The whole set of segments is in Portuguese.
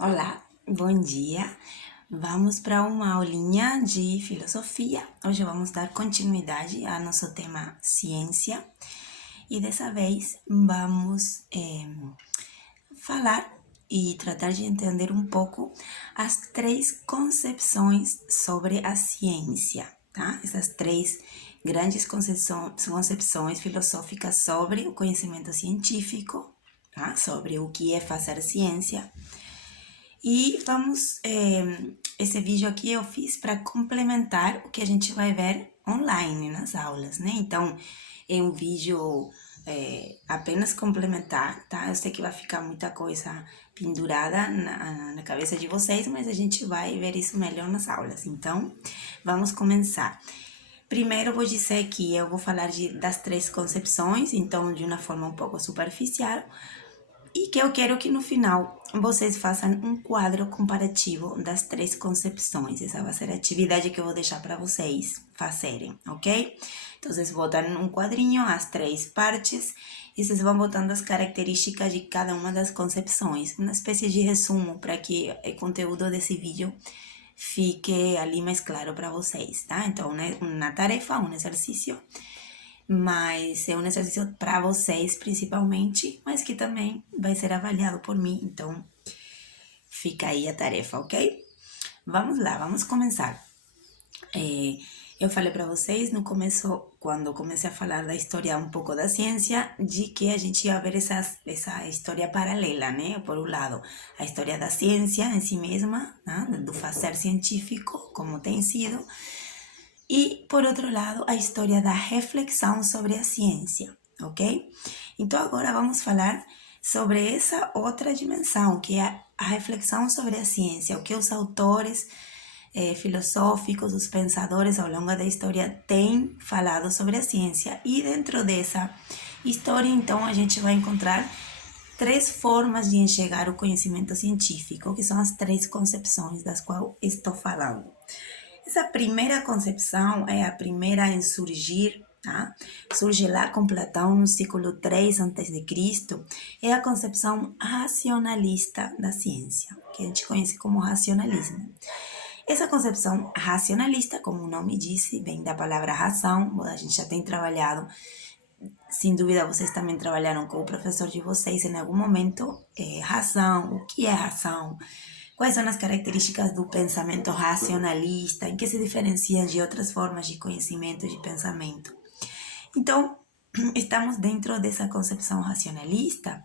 Olá, bom dia. Vamos para uma aulinha de filosofia. Hoje vamos dar continuidade ao nosso tema ciência e dessa vez vamos falar e tratar de entender um pouco as três concepções sobre a ciência, tá? Essas três grandes concepções filosóficas sobre o conhecimento científico, tá? Sobre o que é fazer ciência. E vamos, esse vídeo aqui eu fiz para complementar o que a gente vai ver online nas aulas, né? Então, é um vídeo apenas complementar, tá? Eu sei que vai ficar muita coisa pendurada na cabeça de vocês, mas a gente vai ver isso melhor nas aulas. Então, vamos começar. Primeiro, eu vou dizer que eu vou falar das três concepções, então, de uma forma um pouco superficial, e que eu quero que no final vocês façam um quadro comparativo das três concepções. Essa vai ser a atividade que eu vou deixar para vocês fazerem, ok? Então, vocês botam um quadrinho as três partes e vocês vão botando as características de cada uma das concepções. Uma espécie de resumo para que o conteúdo desse vídeo fique ali mais claro para vocês, tá? Então, uma tarefa, um exercício, mas é um exercício para vocês principalmente, mas que também vai ser avaliado por mim, então fica aí a tarefa, ok? Vamos lá, vamos começar. Eu falei para vocês no começo, quando comecei a falar da história um pouco da ciência, de que a gente ia ver essa história paralela, né? Por um lado, a história da ciência em si mesma, né? Do fazer científico, como tem sido, e, por outro lado, a história da reflexão sobre a ciência, ok? Então, agora vamos falar sobre essa outra dimensão, que é a reflexão sobre a ciência, o que os autores filosóficos, os pensadores ao longo da história têm falado sobre a ciência. E dentro dessa história, então, a gente vai encontrar três formas de enxergar o conhecimento científico, que são as três concepções das quais estou falando. Essa primeira concepção é a primeira em surgir, tá? Surge lá com Platão no século III a.C., é a concepção racionalista da ciência, que a gente conhece como racionalismo. Essa concepção racionalista, como o nome disse, vem da palavra razão, a gente já tem trabalhado, sem dúvida vocês também trabalharam com o professor de vocês em algum momento, razão, o que é razão, quais são as características do pensamento racionalista, em que se diferencia de outras formas de conhecimento e de pensamento. Então, estamos dentro dessa concepção racionalista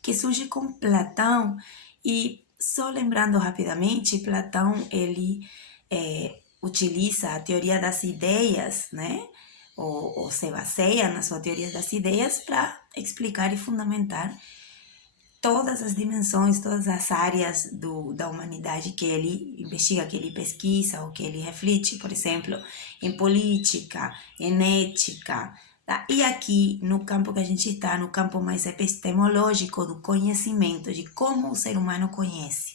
que surge com Platão e, só lembrando rapidamente, Platão ele utiliza a teoria das ideias, né? Ou se baseia na sua teoria das ideias para explicar e fundamentar todas as dimensões, todas as áreas da humanidade que ele investiga, que ele pesquisa ou que ele reflete, por exemplo, em política, em ética. Tá? E aqui, no campo que a gente está, no campo mais epistemológico do conhecimento, de como o ser humano conhece.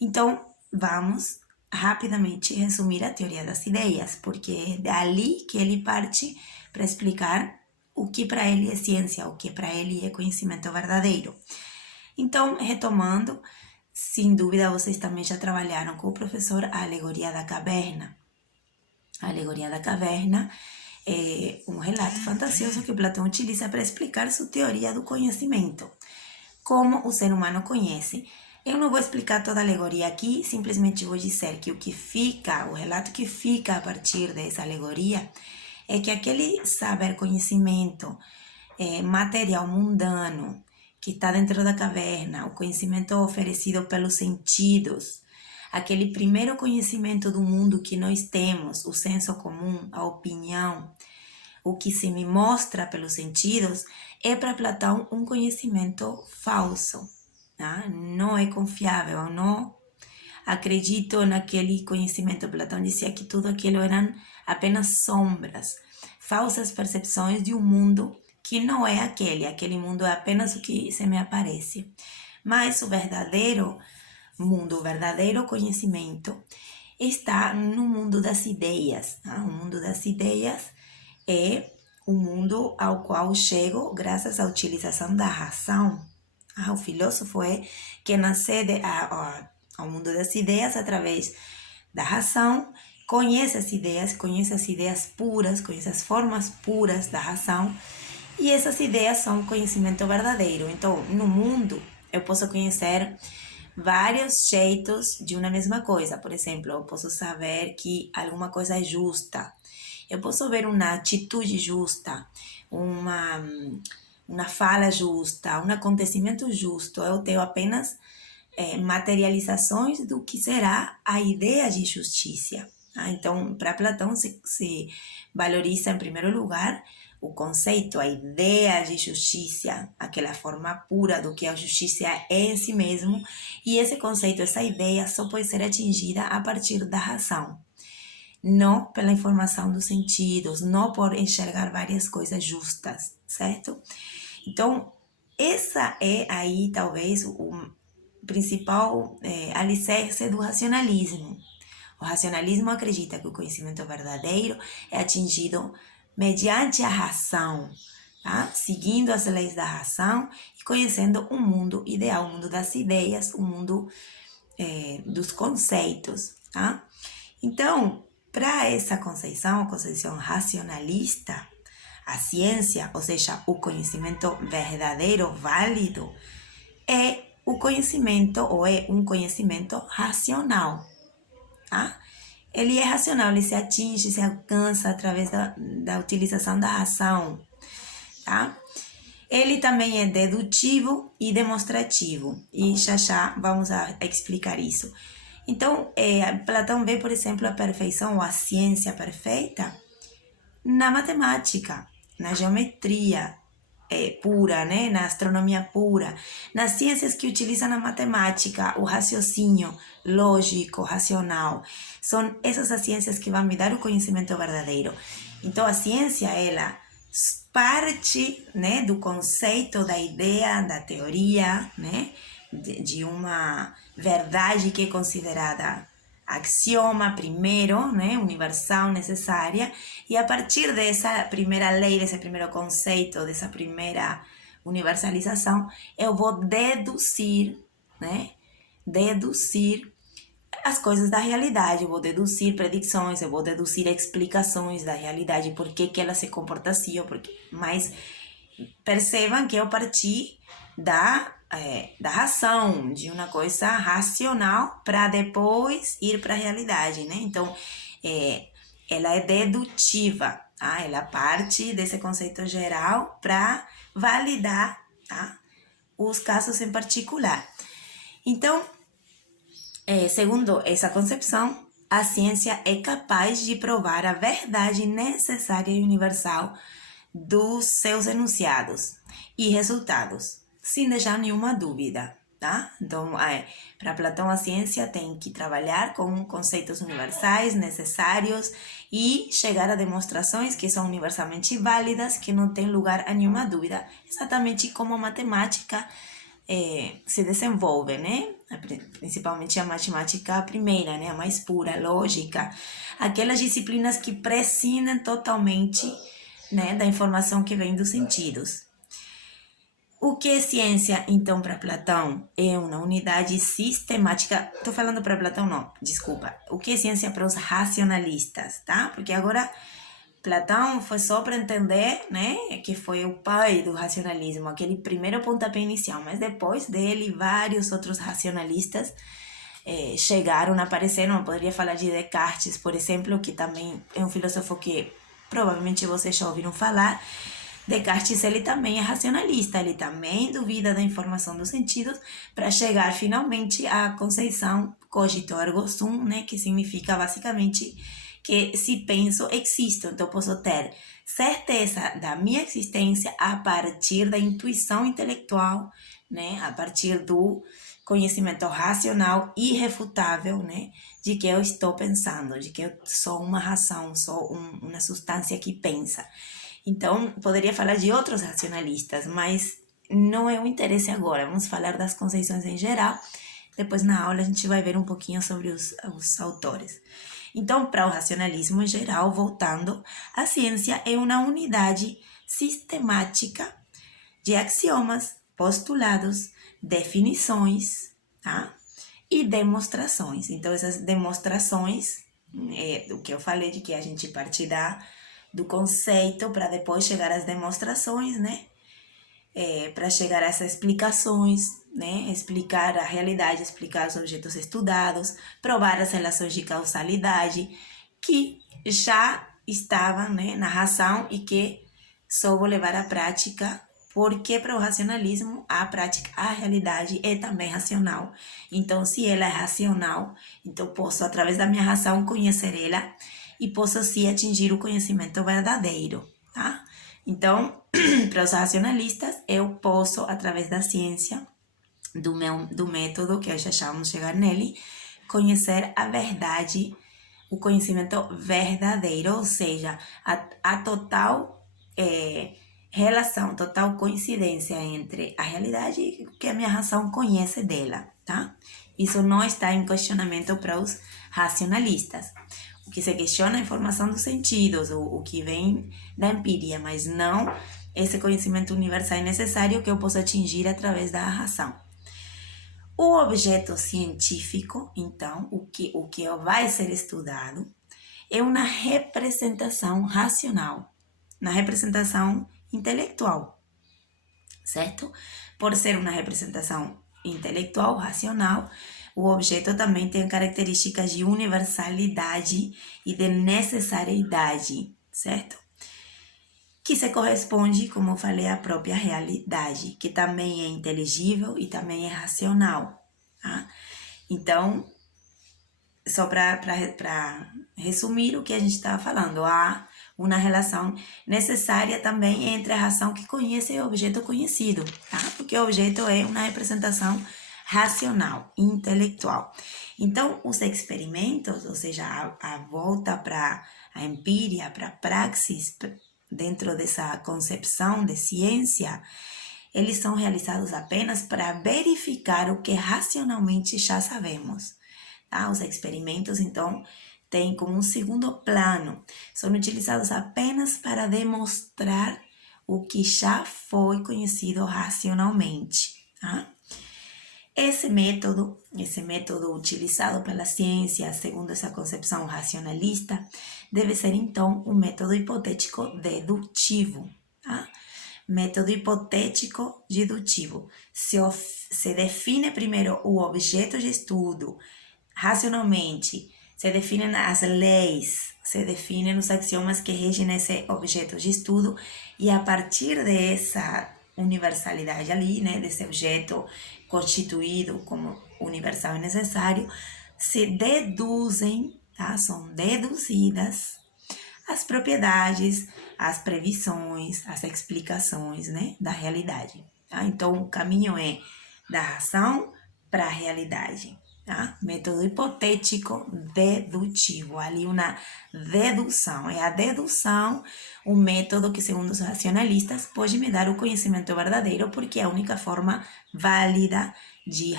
Então, vamos rapidamente resumir a teoria das ideias, porque é dali que ele parte para explicar o que para ele é ciência, o que para ele é conhecimento verdadeiro. Então, retomando, sem dúvida vocês também já trabalharam com o professor a alegoria da caverna. A alegoria da caverna é um relato fantasioso que Platão utiliza para explicar sua teoria do conhecimento, como o ser humano conhece. Eu não vou explicar toda a alegoria aqui, simplesmente vou dizer que o relato que fica a partir dessa alegoria é que aquele saber conhecimento material mundano que está dentro da caverna, o conhecimento oferecido pelos sentidos, aquele primeiro conhecimento do mundo que nós temos, o senso comum, a opinião, o que se me mostra pelos sentidos, é para Platão um conhecimento falso, tá? Não é confiável, não acredito naquele conhecimento. Platão dizia que tudo aquilo eram apenas sombras, falsas percepções de um mundo que não é aquele mundo é apenas o que se me aparece. Mas o verdadeiro mundo, o verdadeiro conhecimento está no mundo das ideias. Tá? O mundo das ideias é o mundo ao qual chego graças à utilização da razão. O filósofo é quem acede ao mundo das ideias através da razão, conhece as ideias puras, conhece as formas puras da razão, e essas ideias são o conhecimento verdadeiro. Então, no mundo, eu posso conhecer vários jeitos de uma mesma coisa. Por exemplo, eu posso saber que alguma coisa é justa. Eu posso ver uma atitude justa, uma fala justa, um acontecimento justo. Eu tenho apenas materializações do que será a ideia de justiça. Então, para Platão se valoriza, em primeiro lugar, o conceito, a ideia de justiça, aquela forma pura do que a justiça é em si mesmo, e esse conceito, essa ideia só pode ser atingida a partir da razão, não pela informação dos sentidos, não por enxergar várias coisas justas, certo? Então, essa é aí talvez o principal alicerce do racionalismo. O racionalismo acredita que o conhecimento verdadeiro é atingido mediante a razão, tá? Seguindo as leis da razão e conhecendo o mundo ideal, o mundo das ideias, o mundo dos conceitos. Tá? Então, para essa concepção, a concepção racionalista, a ciência, ou seja, o conhecimento verdadeiro, válido, é o conhecimento ou é um conhecimento racional. Tá? Ele é racional, ele se atinge, se alcança através da utilização da razão. Tá? Ele também é dedutivo e demonstrativo, e já vamos a explicar isso. Então, Platão vê, por exemplo, a perfeição ou a ciência perfeita na matemática, na geometria pura, né? Na astronomia pura, nas ciências que utilizam a matemática, o raciocínio lógico, racional. São essas as ciências que vão me dar o conhecimento verdadeiro. Então, a ciência, ela parte, né, do conceito, da ideia, da teoria, né, de uma verdade que é considerada axioma primeiro, né, universal, necessária, e a partir dessa primeira lei, desse primeiro conceito, dessa primeira universalização, eu vou deduzir, né, deduzir as coisas da realidade, eu vou deduzir predições, eu vou deduzir explicações da realidade, por que ela se comporta assim, mas percebam que eu parti da razão, de uma coisa racional, para depois ir para a realidade, né? Então, ela é dedutiva, tá? Ela parte desse conceito geral para validar, tá? Os casos em particular. Então, segundo essa concepção, a ciência é capaz de provar a verdade necessária e universal dos seus enunciados e resultados, sem deixar nenhuma dúvida, tá? Então, para Platão, a ciência tem que trabalhar com conceitos universais necessários e chegar a demonstrações que são universalmente válidas, que não tem lugar a nenhuma dúvida, exatamente como a matemática se desenvolve, né? Principalmente a matemática primeira, né? A mais pura, lógica. Aquelas disciplinas que prescindem totalmente, né, da informação que vem dos sentidos. O que é ciência, então, para Platão? É uma unidade sistemática. Estou falando para Platão, não, desculpa. O que é ciência para os racionalistas, tá? Porque agora Platão foi só para entender, né, que foi o pai do racionalismo, aquele primeiro pontapé inicial, mas depois dele, vários outros racionalistas chegaram, apareceram. Eu poderia falar de Descartes, por exemplo, que também é um filósofo que provavelmente vocês já ouviram falar. Descartes, ele também é racionalista, ele também duvida da informação dos sentidos para chegar finalmente à conceito cogito ergo sum, né, que significa basicamente que se penso, existo. Então, posso ter certeza da minha existência a partir da intuição intelectual, né, a partir do conhecimento racional irrefutável, né, de que eu estou pensando, de que eu sou uma razão, sou uma substância que pensa. Então, poderia falar de outros racionalistas, mas não é o interesse agora. Vamos falar das conceições em geral. Depois, na aula, a gente vai ver um pouquinho sobre os autores. Então, para o racionalismo em geral, voltando, a ciência é uma unidade sistemática de axiomas, postulados, definições, tá? E demonstrações. Então, essas demonstrações, o que eu falei de que a gente parte do conceito para depois chegar às demonstrações, né? Para chegar a essas explicações, né? Explicar a realidade, explicar os objetos estudados, provar as relações de causalidade que já estavam, né, na razão e que só vou levar à prática porque para o racionalismo a realidade é também racional. Então, se ela é racional, então posso, através da minha razão, conhecer ela e posso, sim, atingir o conhecimento verdadeiro, tá? Então, para os racionalistas, eu posso, através da ciência, do método, que já vamos chegar nele, conhecer a verdade, o conhecimento verdadeiro, ou seja, a total relação, total coincidência entre a realidade e o que a minha razão conhece dela, tá? Isso não está em questionamento para os racionalistas. O que se questiona é a informação dos sentidos, o que vem da empiria, mas não esse conhecimento universal e necessário que eu posso atingir através da razão. O objeto científico, então, o que vai ser estudado, é uma representação racional, uma representação intelectual, certo? Por ser uma representação intelectual, racional, o objeto também tem características de universalidade e de necessariedade, certo? Que se corresponde, como eu falei, à própria realidade, que também é inteligível e também é racional, tá? Então, só para resumir o que a gente estava falando, há uma relação necessária também entre a razão que conhece e o objeto conhecido, tá? Porque o objeto é uma representação racional, intelectual. Então, os experimentos, ou seja, a volta para a empiria, para a praxis, dentro dessa concepção de ciência, eles são realizados apenas para verificar o que racionalmente já sabemos. Tá? Os experimentos, então, têm como um segundo plano, são utilizados apenas para demonstrar o que já foi conhecido racionalmente. Tá? Esse método utilizado pela ciência, segundo essa concepção racionalista, deve ser então um método hipotético dedutivo. Tá? Método hipotético dedutivo. Se define primeiro o objeto de estudo racionalmente, se definem as leis, se definem os axiomas que regem esse objeto de estudo, e a partir dessa universalidade ali, né, desse objeto constituído como universal e necessário, se deduzem, tá? São deduzidas as propriedades, as previsões, as explicações, né, da realidade. Tá? Então, o caminho é da razão para a realidade. Tá? Método hipotético dedutivo, ali uma dedução. É a dedução o método que, segundo os racionalistas, pode me dar o conhecimento verdadeiro, porque é a única forma válida de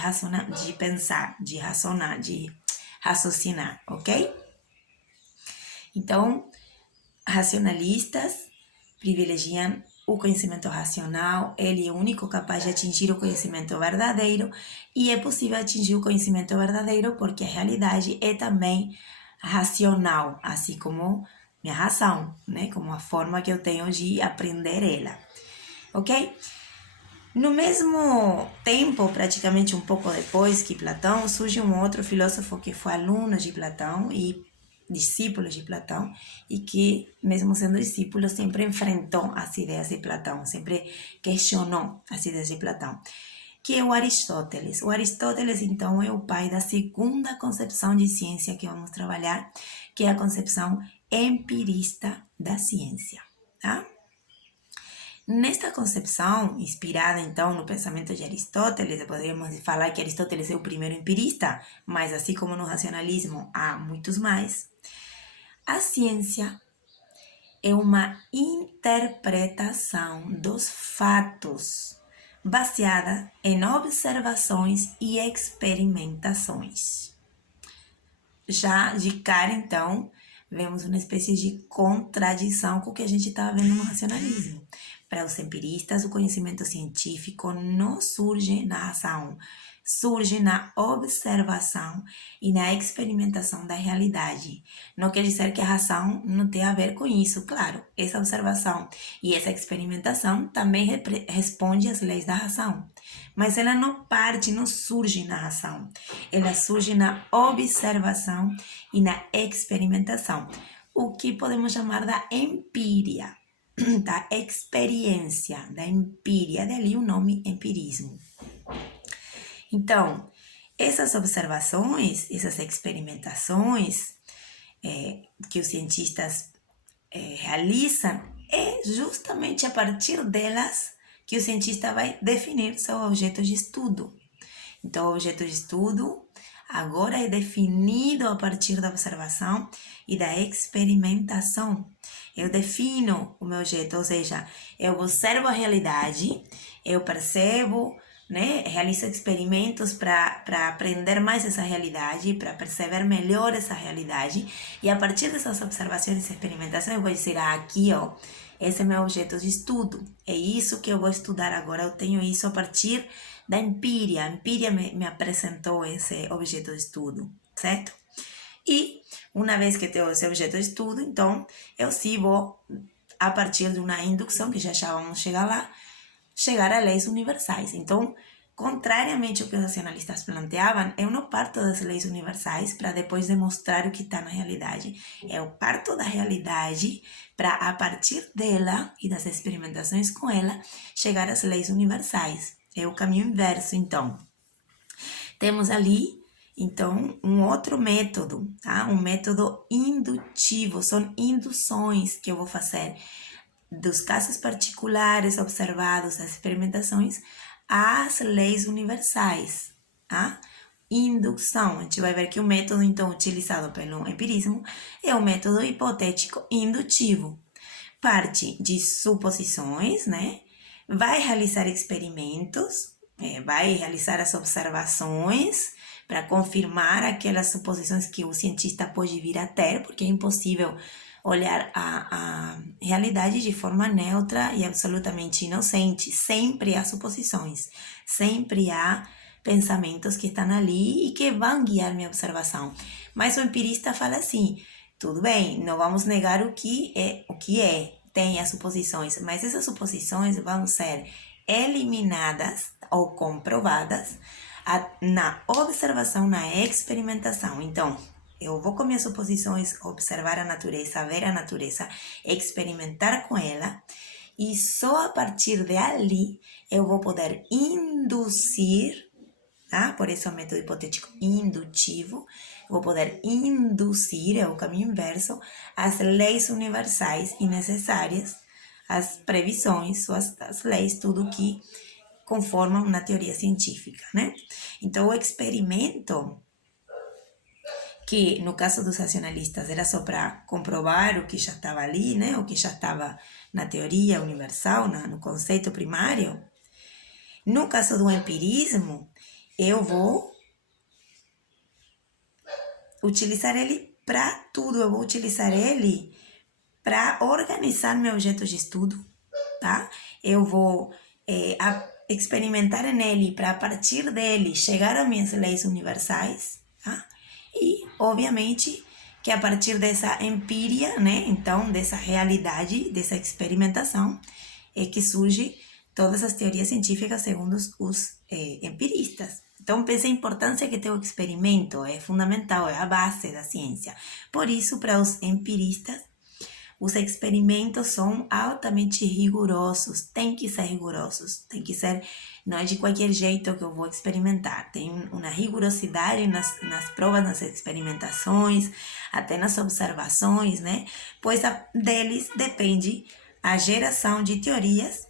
pensar, de razonar, de raciocinar, ok? Então, racionalistas privilegiam o conhecimento racional, ele é o único capaz de atingir o conhecimento verdadeiro, e é possível atingir o conhecimento verdadeiro porque a realidade é também racional, assim como minha razão, né? Como a forma que eu tenho de aprender ela, ok? No mesmo tempo, praticamente um pouco depois que Platão, surge um outro filósofo que foi aluno de Platão e discípulo de Platão, e que, mesmo sendo discípulo, sempre enfrentou as ideias de Platão, sempre questionou as ideias de Platão, que é o Aristóteles. O Aristóteles, então, é o pai da segunda concepção de ciência que vamos trabalhar, que é a concepção empirista da ciência, tá? Nesta concepção, inspirada então no pensamento de Aristóteles, poderíamos falar que Aristóteles é o primeiro empirista, mas assim como no racionalismo há muitos mais, a ciência é uma interpretação dos fatos baseada em observações e experimentações. Já de cara, então, vemos uma espécie de contradição com o que a gente está vendo no racionalismo. para os empiristas, o conhecimento científico não surge na razão, surge na observação e na experimentação da realidade. Não quer dizer que a razão não tenha a ver com isso, claro. Essa observação e essa experimentação também responde às leis da razão. Mas ela não parte, não surge na razão. Ela surge na observação e na experimentação. O que podemos chamar da empíria, da experiência, da empíria, dali o nome empirismo. Então, essas observações, essas experimentações que os cientistas realizam, é justamente a partir delas que o cientista vai definir seu objeto de estudo. Então, o objeto de estudo agora é definido a partir da observação e da experimentação. Eu defino o meu objeto, ou seja, eu observo a realidade, eu percebo, né, realizo experimentos para aprender mais essa realidade, para perceber melhor essa realidade, e a partir dessas observações e experimentações eu vou dizer, aqui, ó, esse é meu objeto de estudo, é isso que eu vou estudar agora, eu tenho isso a partir da empíria. A empíria me apresentou esse objeto de estudo, certo? E uma vez que tenho esse objeto de estudo, então eu sim vou, a partir de uma indução, que já vamos chegar lá, chegar a leis universais. Então, contrariamente ao que os racionalistas planteavam, eu não parto das leis universais para depois demonstrar o que está na realidade. Eu parto da realidade para, a partir dela e das experimentações com ela, chegar às leis universais. É o caminho inverso, então. Temos ali, então, um outro método, tá? Um método indutivo. São induções que eu vou fazer dos casos particulares observados, das experimentações, às leis universais, tá? Indução. A gente vai ver que o método, então, utilizado pelo empirismo é o método hipotético indutivo. Parte de suposições, né? Vai realizar experimentos, vai realizar as observações para confirmar aquelas suposições que o cientista pode vir a ter, porque é impossível olhar a realidade de forma neutra e absolutamente inocente. Sempre há suposições, sempre há pensamentos que estão ali e que vão guiar minha observação. Mas o empirista fala assim, tudo bem, não vamos negar o que é, tem as suposições, mas essas suposições vão ser eliminadas ou comprovadas na observação, na experimentação. Então, eu vou com minhas suposições observar a natureza, ver a natureza, experimentar com ela, e só a partir de ali eu vou poder induzir, tá? Por isso é o método hipotético indutivo, vou poder induzir, é o caminho inverso, as leis universais e necessárias, as previsões, as leis, tudo que conformam uma teoria científica, né? Então, o experimento, que no caso dos racionalistas era só para comprovar o que já estava ali, né? O que já estava na teoria universal, no conceito primário. No caso do empirismo, eu vou utilizar ele para tudo, eu vou utilizar ele para organizar meu objeto de estudo, tá? Eu vou experimentar nele para, a partir dele, chegar às minhas leis universais, tá? E, obviamente, que a partir dessa empíria, né? Então, dessa realidade, dessa experimentação, é que surge todas as teorias científicas segundo os empiristas. Então, pensa a importância que tem o experimento, é fundamental, é a base da ciência. Por isso, para os empiristas, os experimentos são altamente rigorosos, tem que ser rigorosos, tem que ser, não é de qualquer jeito que eu vou experimentar, tem uma rigorosidade nas provas, nas experimentações, até nas observações, né? Pois deles depende a geração de teorias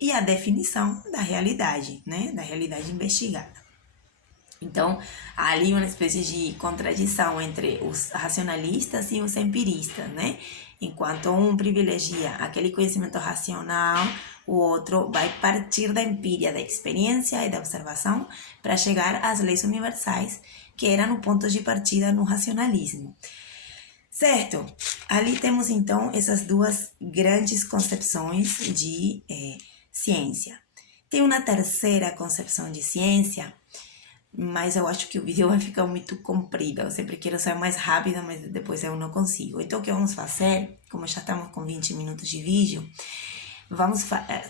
e a definição da realidade, né? Da realidade investigada. Então, há ali uma espécie de contradição entre os racionalistas e os empiristas, né? Enquanto um privilegia aquele conhecimento racional, o outro vai partir da empíria, da experiência e da observação para chegar às leis universais, que eram o ponto de partida no racionalismo. Certo? Ali temos então essas duas grandes concepções de ciência. Tem uma terceira concepção de ciência, mas eu acho que o vídeo vai ficar muito comprido. Eu sempre quero ser mais rápida, mas depois eu não consigo. Então, o que vamos fazer, como já estamos com 20 minutos de vídeo, vamos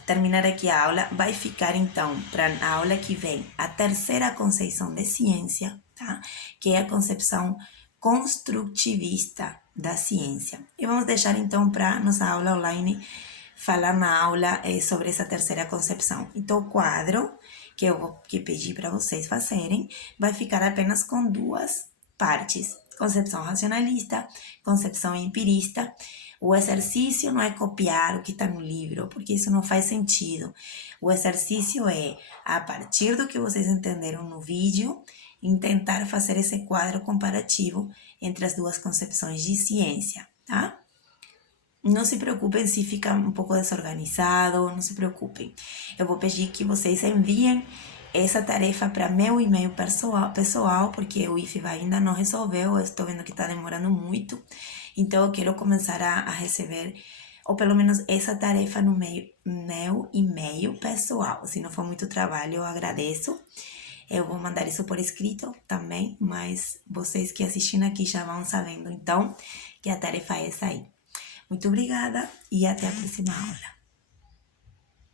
terminar aqui a aula. Vai ficar então para a aula que vem a terceira concepção de ciência, tá? Que é a concepção construtivista da ciência. E vamos deixar então para nossa aula online falar na aula sobre essa terceira concepção. Então, o quadro que eu vou pedir para vocês fazerem vai ficar apenas com duas partes: concepção racionalista, concepção empirista. O exercício não é copiar o que está no livro, porque isso não faz sentido. O exercício é, a partir do que vocês entenderam no vídeo, tentar fazer esse quadro comparativo entre as duas concepções de ciência, tá? Não se preocupem se fica um pouco desorganizado, não se preocupem. Eu vou pedir que vocês enviem essa tarefa para meu e-mail pessoal, porque o IFE ainda não resolveu, eu estou vendo que está demorando muito. Então, eu quero começar a receber, ou pelo menos essa tarefa no meu e-mail pessoal. Se não for muito trabalho, eu agradeço. Eu vou mandar isso por escrito também, mas vocês que assistindo aqui já vão sabendo, então, que a tarefa é essa aí. Muito obrigada e até a próxima aula.